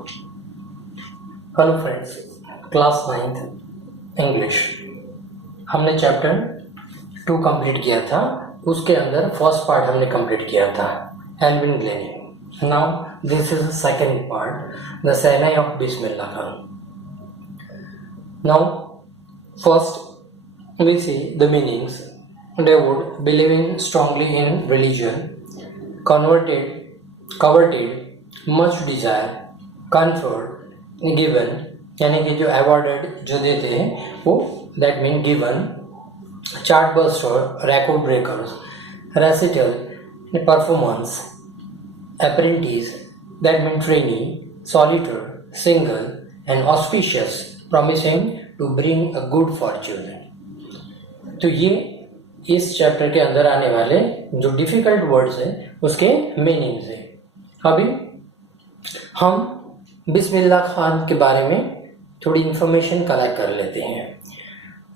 Hello friends, class 9th English हमने chapter 2 complete किया था। उसके अंदर फर्स्ट पार्ट हमने कंप्लीट किया था, Evelyn Glennie. Now this is the second part, the shehnai of Bismillah Khan. Now first we see the meanings. Dawood, believing strongly in religion, coveted much desire, conferred, given, यानी कि जो अवॉर्डेड जो देते हैं वो that mean given, chart buster, record breakers, recital, performance, apprentice that mean trainee, solitaire, single and auspicious, promising to bring a good fortune. तो ये इस चैप्टर के अंदर आने वाले जो डिफिकल्ट वर्ड्स है उसके मीनिंग्स है। अभी हम बिस्मिल्लाह खान के बारे में थोड़ी इंफॉर्मेशन कलेक्ट कर लेते हैं।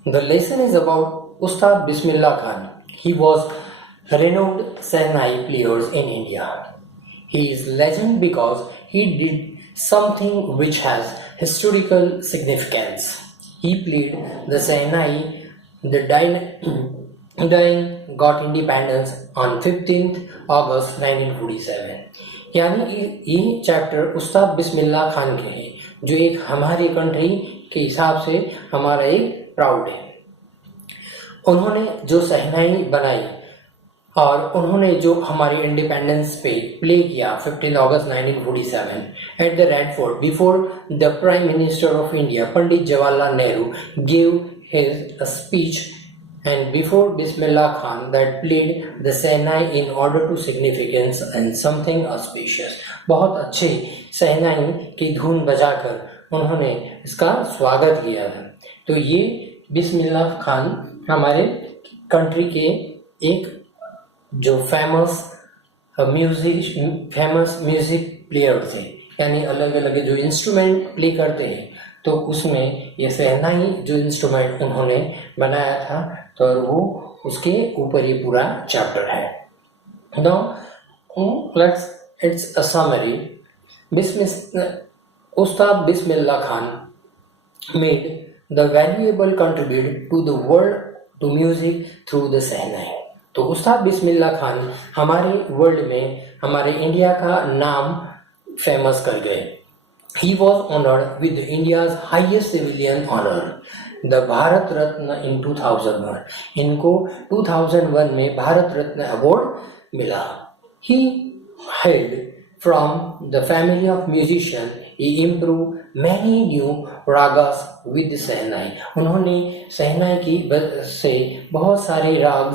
The lesson is about Ustad Bismillah Khan. He was renowned shehnai players in India. He is legend because he did something which has historical significance. He played the shehnai the Dying got independence on 15th August 1947। यानी ये chapter उस्ताद बिस्मिल्लाह खान के हैं, जो एक हमारी country के हिसाब से हमारा एक प्राउड है। उन्होंने जो सहनाई बनाई और उन्होंने जो हमारी इंडिपेंडेंस पे प्ले किया 15 अगस्त 1947 at the red fort before the prime minister of India Pandit Jawaharlal Nehru gave his speech and before Bismillah Khan that played the Sehnai in order to significance and something auspicious। बहुत अच्छे सहनाई की धुन बजाकर उन्होंने इसका स्वागत किया था। तो ये बिस्मिल्लाह खान हमारे कंट्री के एक जो फेमस म्यूजिक प्लेयर थे, यानी अलग अलग जो इंस्ट्रूमेंट प्ले करते हैं, तो उसमें ये सहनाई जो इंस्ट्रूमेंट उन्होंने बनाया था, तो वो उसके ऊपर ही पूरा चैप्टर है। Now let's it's a summary. Ustad Bismillah Khan made the valuable contribute to the world to music through the shehnai. तो उस्ताद बिस्मिल्लाह खान हमारे वर्ल्ड में, हमारे इंडिया का नाम फेमस कर गए। He was honored with India's highest civilian honor, the Bharat Ratna in 2001। इनको 2001 में भारत रत्न अवार्ड मिला। He hailed from the family of musician। He improved many new ragas with Sehnai। उन्होंने सहनाई की से बहुत सारे राग,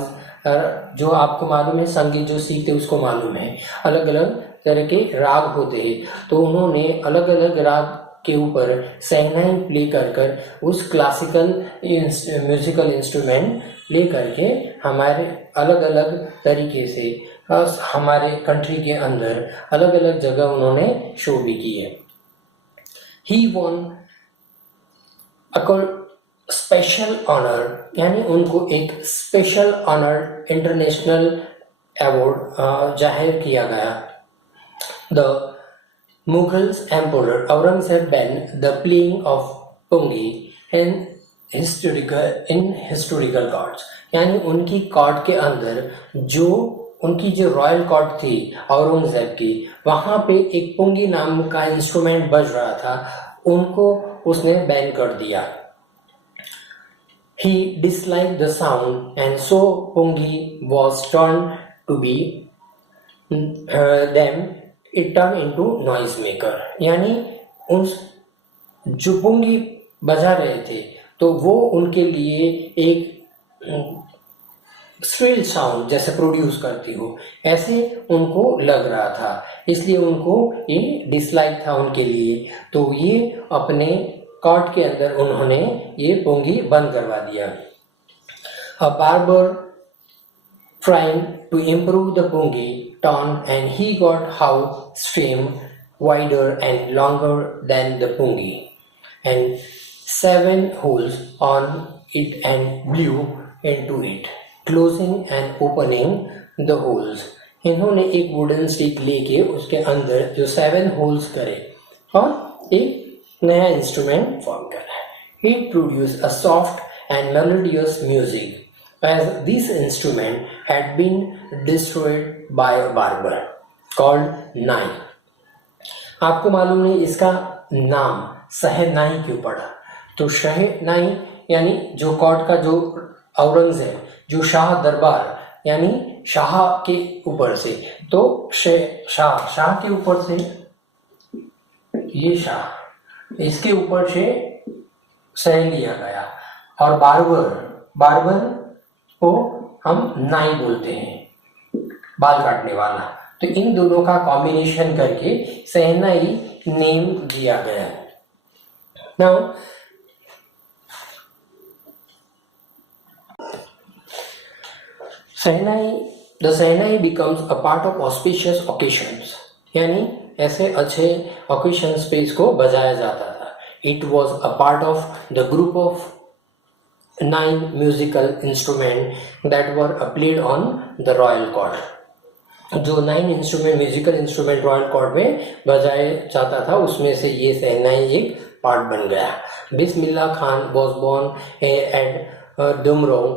जो आपको मालूम है, संगीत जो सीखते उसको मालूम है, अलग अलग तरह के राग होते हैं, तो उन्होंने अलग अलग राग के ऊपर सहनाई प्ले कर उस क्लासिकल म्यूजिकल इंस्ट्रूमेंट प्ले करके हमारे अलग अलग तरीके से हमारे कंट्री के अंदर अलग अलग जगह उन्होंने शो भी किए। ही वॉन स्पेशल ऑनर, यानी उनको एक स्पेशल ऑनर इंटरनेशनल अवार्ड जाहिर किया गया। The Mughals Emperor Aurangzeb banned the playing of pungi in historical courts। यानी उनकी कोर्ट के अंदर जो उनकी जो रॉयल कोर्ट थी औरंगजेब की, वहां पे एक पुंगी नाम का इंस्ट्रूमेंट बज रहा था, उनको उसने बैन कर दिया। He disliked the sound and so pungi was turned to be them it turned into noise maker। यानी उस जो पुंगी बजा रहे थे तो वो उनके लिए एक स्ट्रिल साउंड जैसे प्रोड्यूस करती हो, ऐसे उनको लग रहा था, इसलिए उनको ये डिसलाइक था उनके लिए। तो ये अपने कोर्ट के अंदर उन्होंने ये पुंगी बंद करवा दिया। अ barber trying to improve the pungi tone and he got how stream wider and longer than the pungi and 7 holes on it and blew into it, closing and opening the holes। इन्होंने एक wooden stick लेके उसके अंदर जो 7 holes करे, और एक नया इंस्ट्रूमेंट फॉर्म कर रहा है। It produce a soft and melodious music as this instrument had been destroyed by a barber called nai. आपको मालूम नहीं इसका नाम शहनाई क्यों पड़ा? तो शहनाई यानी जो कोर्ट का जो औरंगजेब, जो शाह दरबार यानी शाह के ऊपर से, तो शाह के ऊपर से, ये शाह, इसके ऊपर से सह लिया गया। और बार्बर को हम नाई बोलते हैं, बाल काटने वाला। तो इन दोनों का कॉम्बिनेशन करके शहनाई नेम दिया गया। Now the Sahnai becomes a part of auspicious occasions, यानी ऐसे अच्छे occasions पे इसको बजाया जाता था। It was a part of the group of 9 musical instruments that were played on the royal court. जो 9 म्यूजिकल इंस्ट्रूमेंट रॉयल कोर्ट में बजाया जाता था उसमें से ये शहनाई एक पार्ट बन गया। Bismillah Khan was born at Dumrong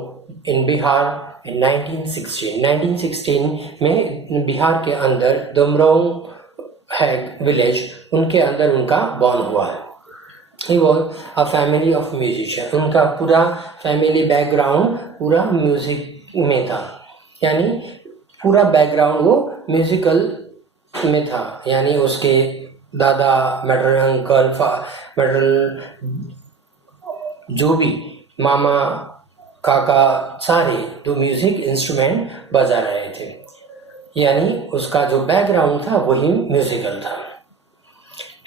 in Bihar in 1916 में बिहार के अंदर दुमरोंग है विलेज, उनके अंदर उनका बॉर्न हुआ है। He was a family of musician, उनका पूरा फैमिली बैकग्राउंड पूरा म्यूजिक में था, यानी पूरा बैकग्राउंड वो म्यूजिकल में था। यानी उसके दादा, मैटरनल अंकल, मैटरनल जो भी मामा, काका, सारे तो म्यूजिक इंस्ट्रूमेंट बजा रहे थे, यानी उसका जो बैकग्राउंड था वही म्यूजिकल था।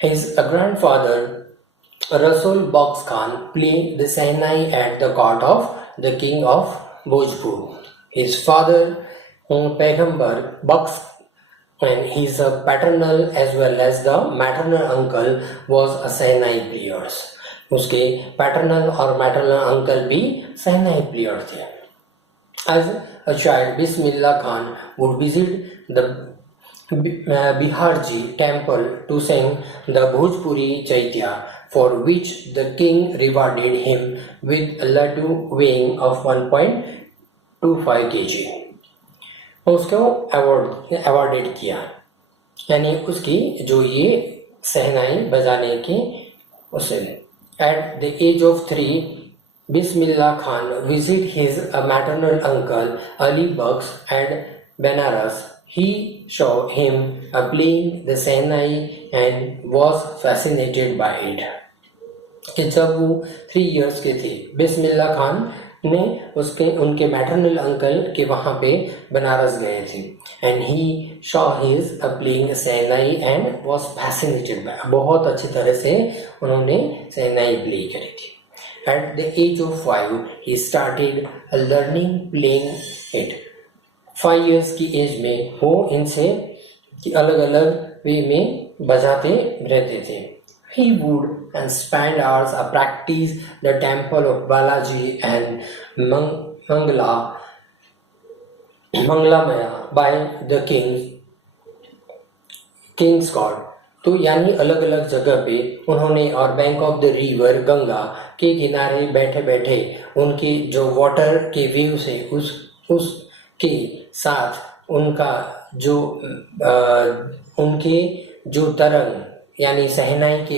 His grandfather Rasul Box Khan played the Sahnai at the court of the king of Bhojpur. His father Paighambar Box and his paternal as well as the maternal uncle was a Sahnai players. उसके paternal और maternal uncle भी शहनाई player थे। As a child, Bismillah Khan would visit the Biharji temple to sing the Bhojpuri Chaitya, for which the king rewarded him with a laddu weighing of 1.25 kg. उसको awarded किया, यानी उसकी जो ये शहनाई बजाने की उसे। At the age of 3, Bismillah Khan visited his maternal uncle Ali Bux at Benares. He saw him playing the Sahnai and was fascinated by it. कि जब वो 3 years के थे, बिस्मिल्ला खान ने उनके मैटरनल अंकल के वहाँ पे बनारस गए थे, and he saw his playing shehnai and was fascinated by, बहुत अच्छी तरह से उन्होंने शहनाई प्ले करी थी। At the age of 5 he started learning playing it. 5 years की एज में वो इनसे अलग अलग वे में बजाते रहते थे। He would and spend hours to practice the temple of Balaji and Manglamaya by the king's god. तो यानी अलग अलग जगह पे उन्होंने और bank of the river Ganga के किनारे बैठे बैठे उनके जो वाटर के व्यू से उसके साथ उनका जो उनके जो तरंग यानी शहनाई के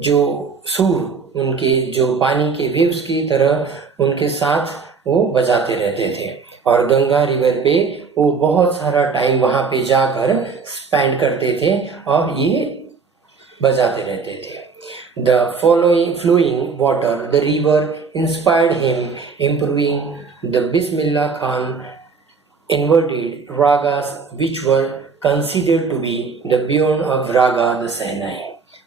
जो सुर, उनके जो पानी के वेव्स की तरह उनके साथ वो बजाते रहते थे। और गंगा रिवर पे वो बहुत सारा टाइम वहाँ पे जाकर स्पेंड करते थे और ये बजाते रहते थे। The flowing water, the river inspired him, improving the Bismillah Khan inverted ragas which were considered to be the beyond of raga the Sahnai।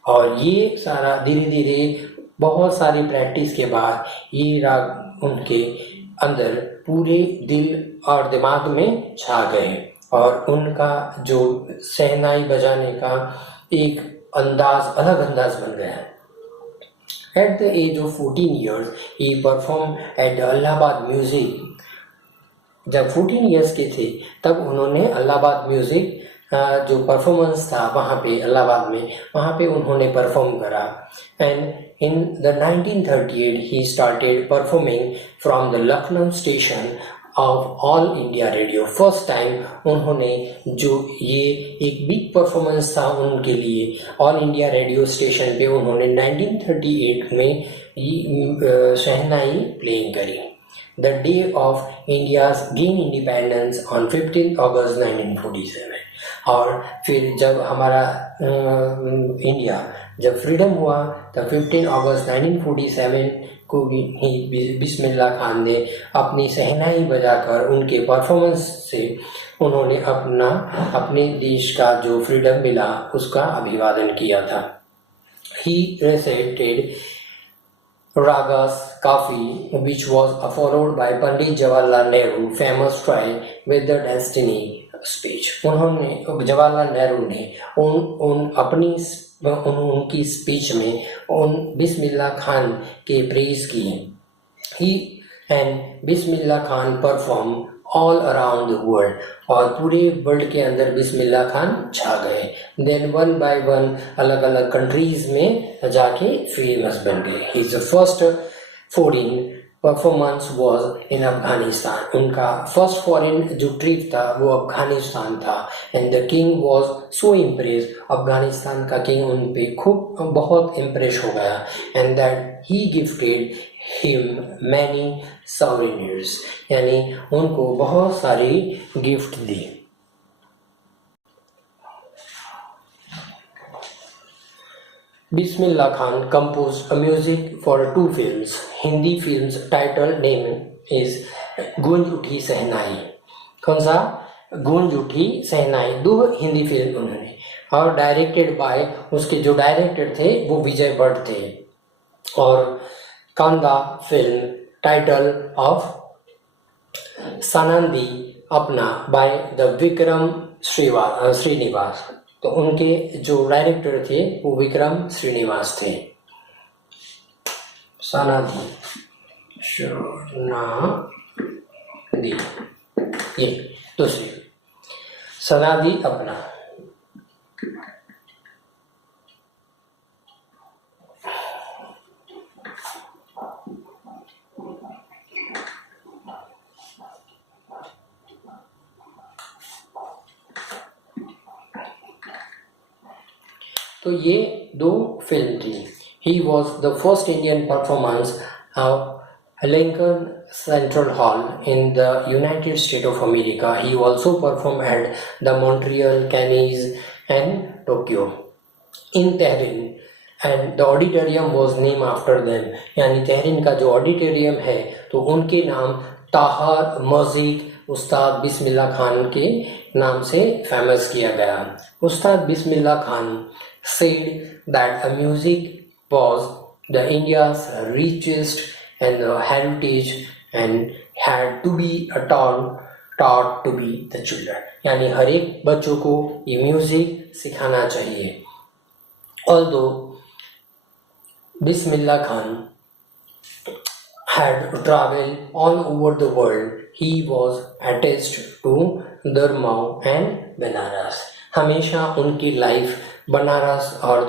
और ये सारा धीरे धीरे बहुत सारी प्रैक्टिस के बाद ये राग उनके अंदर पूरे दिल और दिमाग में छा गए और उनका जो शहनाई बजाने का एक अंदाज अलग अंदाज बन गया। At the age of 14 years, he performed at the Allahabad Music। जब 14 years के थे तब उन्होंने अलाहाबाद म्यूजिक जो परफॉर्मेंस था वहाँ पे इलाहाबाद में, वहाँ पे उन्होंने परफॉर्म करा। And in the 1938 he started performing from the Lucknow station of all India radio. First time उन्होंने जो ये एक बिग परफॉर्मेंस था उनके लिए, ऑल इंडिया रेडियो स्टेशन पे उन्होंने 1938 में शहनाई प्लेइंग करी। The day of India's gain independence on 15 अगस्त 1947। और फिर जब हमारा इंडिया जब फ्रीडम हुआ तब 15 अगस्त 1947 को ही बिस्मिल्लाह खान ने अपनी शहनाई बजाकर उनके परफॉर्मेंस से उन्होंने अपने देश का जो फ्रीडम मिला उसका अभिवादन किया था। ही recited Ragas Kafi, which was followed by Pandit Jawaharlal Nehru famous try with the destiny speech। उन्होंने जवाहरलाल नेहरू ने उनकी स्पीच में बिस्मिल्लाह खान के प्रेज की। He and Bismillah Khan perform all around the world, और पूरे वर्ल्ड के अंदर बिस्मिल्लाह खान छा गए। देन वन बाय वन अलग अलग कंट्रीज में जाके फेमस बन गए। His first foreign performance was in Afghanistan. उनका फर्स्ट फॉरेन जो ट्रिप था वो अफगानिस्तान था। And the king was so impress, Afghanistan का किंग उन पे खूब बहुत इम्प्रेस हो गया। And that he gifted him many souvenirs, यानी उनको बहुत सारी gift the. Bismillah Khan composed a music for 2 films. Hindi films title name is गूंज उठी सहनाई। कौन सा? गूंज उठी सहनाई। 2 हिंदी फिल्म उन्होंने, और डायरेक्टेड बाय, उसके जो डायरेक्टर थे वो विजय भट्ट थे। और कांदा फिल्म टाइटल ऑफ सनदी अपना बाय द विक्रम श्रीनिवास। तो उनके जो डायरेक्टर थे वो विक्रम श्रीनिवास थे। सनदी ये दूसरी सनदी अपना। तो ये 2 फिल्म थी। He was the first Indian performance of Lincoln Central Hall in the United State of America. He also perform at the Montreal, Cannes and Tokyo in Tehran, and the auditorium was name after them. यानी Tehran का जो auditorium है तो उनके नाम ताहर मस्जिद उस्ताद बिस्मिल्लाह खान के नाम से फेमस किया गया। उस्ताद Bismillah Khan said that a music was the India's richest and the heritage and had to be taught to be the children। यानी हर एक बच्चों को ये म्यूजिक सिखाना चाहिए। Although Bismillah Khan had traveled all over the world, he was attached to Durmao and Benares। हमेशा उनकी life Banaras और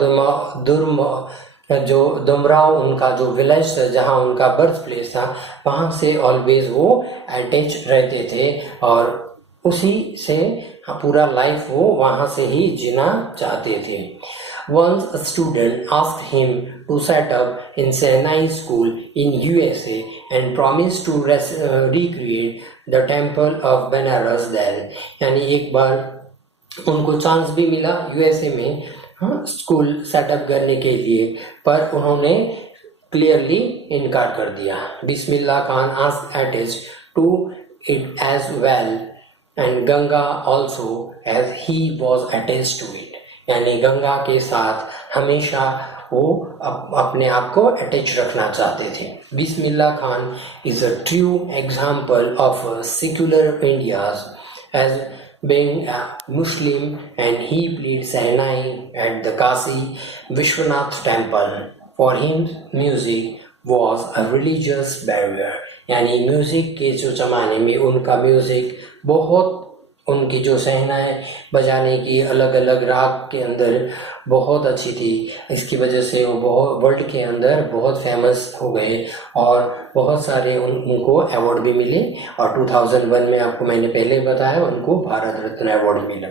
दुमराव उनका जो विलेज था जहाँ उनका बर्थ प्लेस था वहाँ से ऑलवेज वो अटैच रहते थे, और उसी से पूरा लाइफ वो वहाँ से ही जीना चाहते थे। Once a student asked him to set up in Senai school in USA and promised to recreate the temple of Benares there। यानी एक बार उनको चांस भी मिला यूएसए में स्कूल सेटअप करने के लिए, पर उन्होंने क्लियरली इनकार कर दिया। Bismillah Khan asked attached to it as well and Ganga also as he was attached to it. यानी गंगा के साथ हमेशा वो अपने आप को अटैच रखना चाहते थे। Bismillah Khan is a true example of secular India as being a Muslim, and he played Sehnai at the Kashi Vishwanath temple। For him music was a religious barrier। यानी म्यूजिक के जो जमाने में उनका म्यूजिक बहुत उनकी जो सहनाएं बजाने की अलग अलग राग के अंदर बहुत अच्छी थी। इसकी वजह से वो बहुत वर्ल्ड के अंदर बहुत फेमस हो गए और बहुत सारे उनको अवार्ड भी मिले। और 2001 में आपको मैंने पहले बताया उनको भारत रत्न अवार्ड मिला।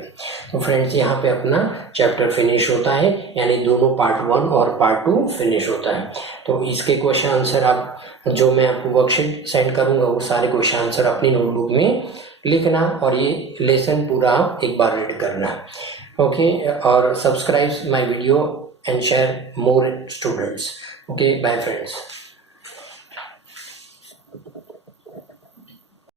तो फ्रेंड्स यहाँ पे अपना चैप्टर फिनिश होता है, यानी दोनों पार्ट 1 और पार्ट 2 फिनिश होता है। तो इसके क्वेश्चन आंसर आप जो मैं आपको वर्कशीट सेंड करूँगा वो सारे क्वेश्चन आंसर अपनी नोटबुक में लिखना और ये लेसन पूरा आप एक बार रीड करना। ओके, और subscribe my video and share more students. Okay, bye friends.